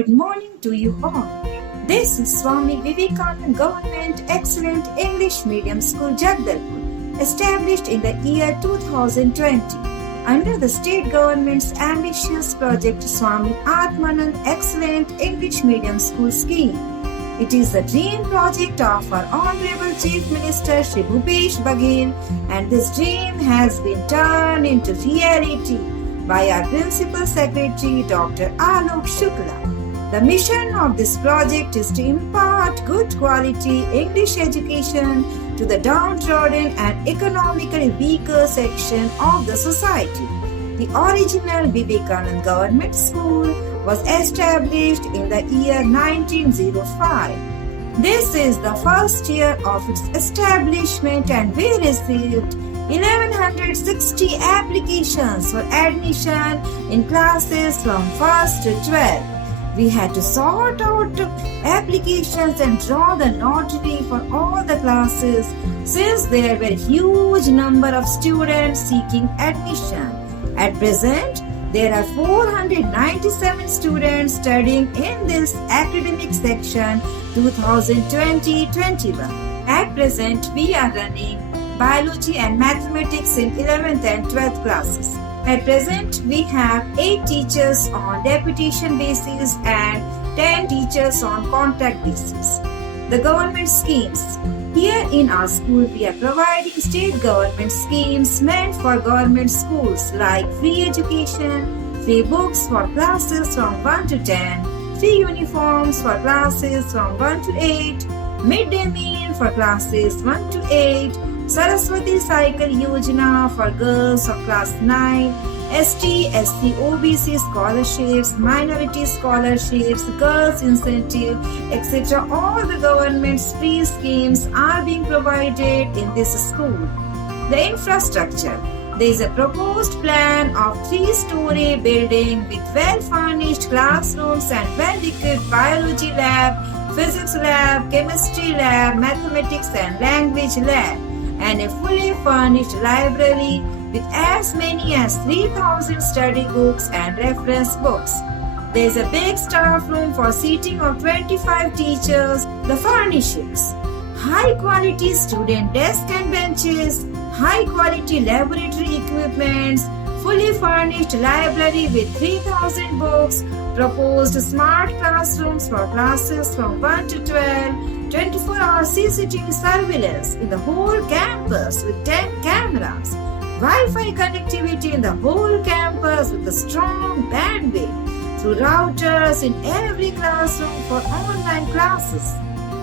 Good morning to you all. This is Swami Vivekananda Government Excellent English Medium School, Jagdalpur, established in the year 2020 under the state government's ambitious project Swami Atmanand Excellent English Medium School scheme. It is the dream project of our Honorable Chief Minister Shri Bhupesh Baghel, and this dream has been turned into reality by our Principal Secretary Dr. Alok Shukla. The mission of this project is to impart good quality English education to the downtrodden and economically weaker section of the society. The original Vivekananda Government School was established in the year 1905. This is the first year of its establishment, and we received 1160 applications for admission in classes from 1st to 12th. We had to sort out applications and draw the lottery for all the classes since there were a huge number of students seeking admission. At present, there are 497 students studying in this academic section 2020-21. At present, we are running biology and mathematics in 11th and 12th classes. At present, we have 8 teachers on deputation basis and 10 teachers on contract basis. The government schemes. Here in our school, we are providing state government schemes meant for government schools like free education, free books for classes from 1 to 10, free uniforms for classes from 1 to 8, midday meal for classes 1 to 8, Saraswati Cycle Yojana for girls of class 9, ST, SC, OBC scholarships, minority scholarships, girls incentive, etc. All the government's free schemes are being provided in this school. The infrastructure. There is a proposed plan of 3-story building with well-furnished classrooms and well-equipped biology lab, physics lab, chemistry lab, mathematics and language lab, and a fully furnished library with as many as 3,000 study books and reference books. There is a big staff room for seating of 25 teachers. The furnishings: high quality student desk and benches, high quality laboratory equipments, fully furnished library with 3,000 books, proposed smart classrooms for classes from 1 to 12, 24-hour CCTV surveillance in the whole campus with 10 cameras, Wi-Fi connectivity in the whole campus with a strong bandwidth through routers in every classroom for online classes.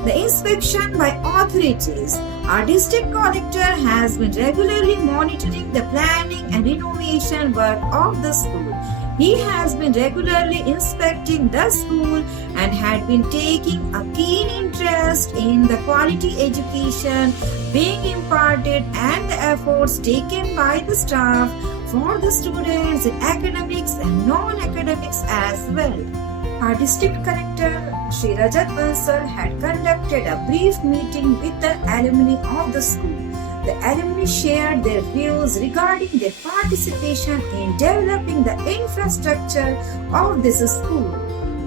The inspection by authorities. Our district collector has been regularly monitoring the planning and renovation work of the school. He has been regularly inspecting the school and had been taking a keen interest in the quality education being imparted and the efforts taken by the staff for the students in academics and non-academics as well. Our district collector, Shri Rajat Bansal, had conducted a brief meeting with the alumni of the school. The alumni shared their views regarding their participation in developing the infrastructure of this school.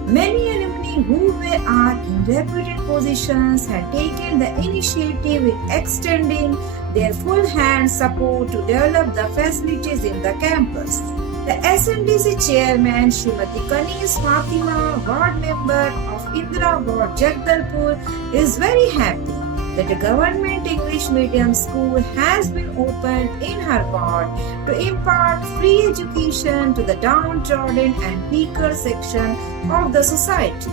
Many alumni who are in reputed positions had taken the initiative in extending their full hand support to develop the facilities in the campus. The SNDC chairman, Srimati Kanis Fatima, ward member of Indira Ward, Jagdalpur, is very happy that a government English medium school has been opened in her ward to impart free education to the downtrodden and weaker section of the society.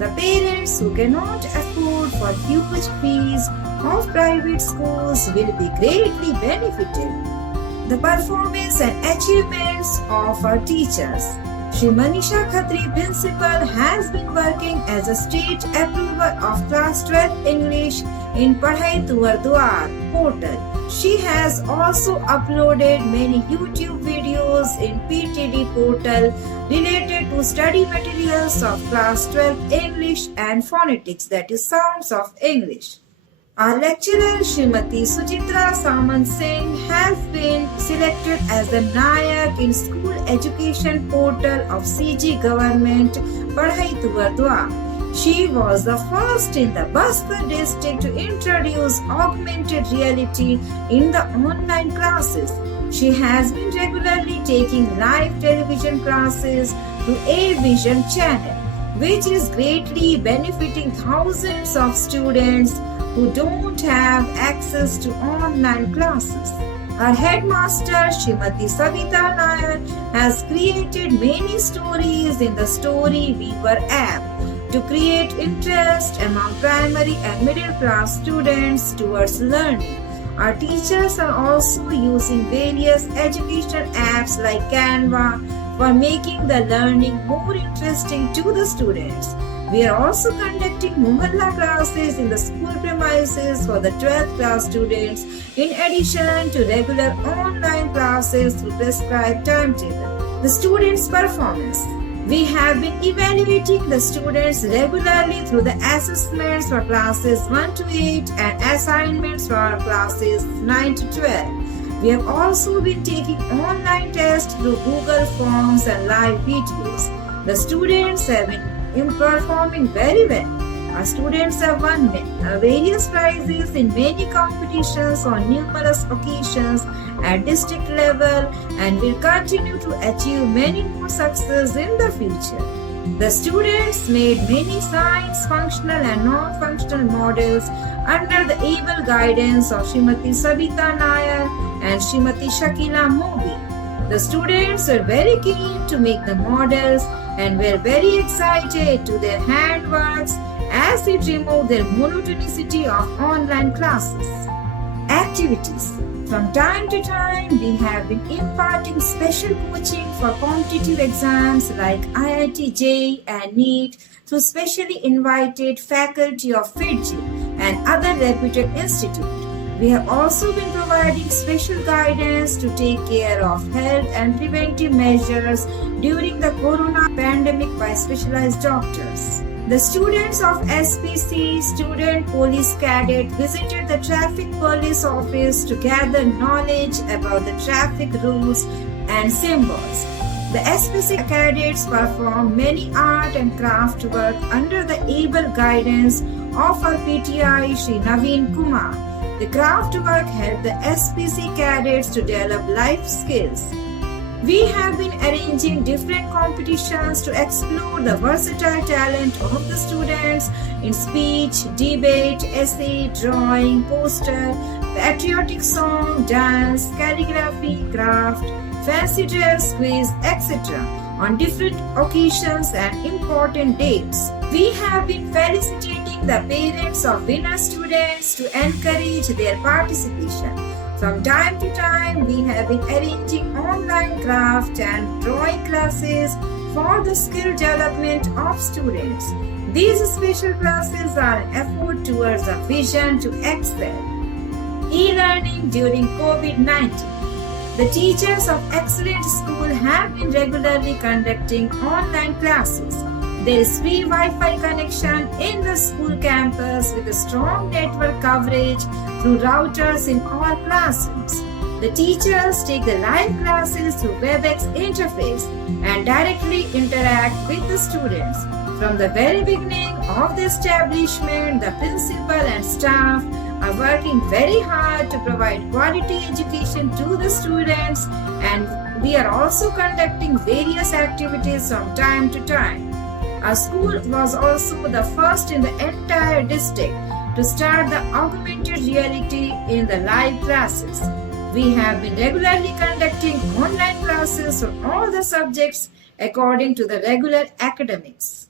The parents who cannot afford for huge fees of private schools will be greatly benefited. The performance and achievements of our teachers. Shri Manisha Khatri, principal, has been working as a state approver of class 12 English in Padhai Tuar Duar portal. She has also uploaded many YouTube videos in PTD portal related to study materials of class 12 English and phonetics, that is sounds of English. Our lecturer Srimati Suchitra Samant Singh has been selected as the Nayak in School education portal of CG government Padhai Tuvar Dwar. She was the first in the Bastar district to introduce augmented reality in the online classes. She has been regularly taking live television classes to A Vision channel, which is greatly benefiting thousands of students who don't have access to online classes. Our headmaster, Srimati Savita Nair, has created many stories in the Story Weaver app to create interest among primary and middle class students towards learning. Our teachers are also using various education apps like Canva for making the learning more interesting to the students. We are also conducting Mohalla classes in the school premises for the 12th class students in addition to regular online classes through prescribed timetable. The students' performance. We have been evaluating the students regularly through the assessments for classes 1 to 8 and assignments for classes 9 to 12. We have also been taking online tests through Google Forms and live videos. The students have been performing very well. Our students have won various prizes in many competitions on numerous occasions at district level and will continue to achieve many more success in the future. The students made many science, functional and non-functional models under the able guidance of Srimati Savita Nair and Srimati Shakila Mobi. The students were very keen to make the models and were very excited to their handworks as it removed their monotonicity of online classes. Activities. From time to time, we have been imparting special coaching for competitive exams like IIT JEE and NEET through specially invited faculty of FIITJEE and other reputed institutes. We have also been providing special guidance to take care of health and preventive measures during the corona pandemic by specialized doctors. The students of SPC, Student Police Cadet, visited the Traffic Police Office to gather knowledge about the traffic rules and symbols. The SPC cadets performed many art and craft work under the able guidance of our PTI Shri Naveen Kumar. The craft work helped the SPC cadets to develop life skills. We have been arranging different competitions to explore the versatile talent of the students in speech, debate, essay, drawing, poster, patriotic song, dance, calligraphy, craft, fancy dress, quiz, etc. on different occasions and important dates. We have been felicitating the parents of winner students to encourage their participation. From time to time, we have been arranging online craft and drawing classes for the skill development of students. These special classes are an effort towards a vision to excel. E-learning during COVID-19. The teachers of Excellent School have been regularly conducting online classes. There is free Wi-Fi connection in the school campus with a strong network coverage through routers in all classrooms. The teachers take the live classes through WebEx interface and directly interact with the students. From the very beginning of the establishment, the principal and staff are working very hard to provide quality education to the students, and we are also conducting various activities from time to time. Our school was also the first in the entire district to start the augmented reality in the live classes. We have been regularly conducting online classes for all the subjects according to the regular academics.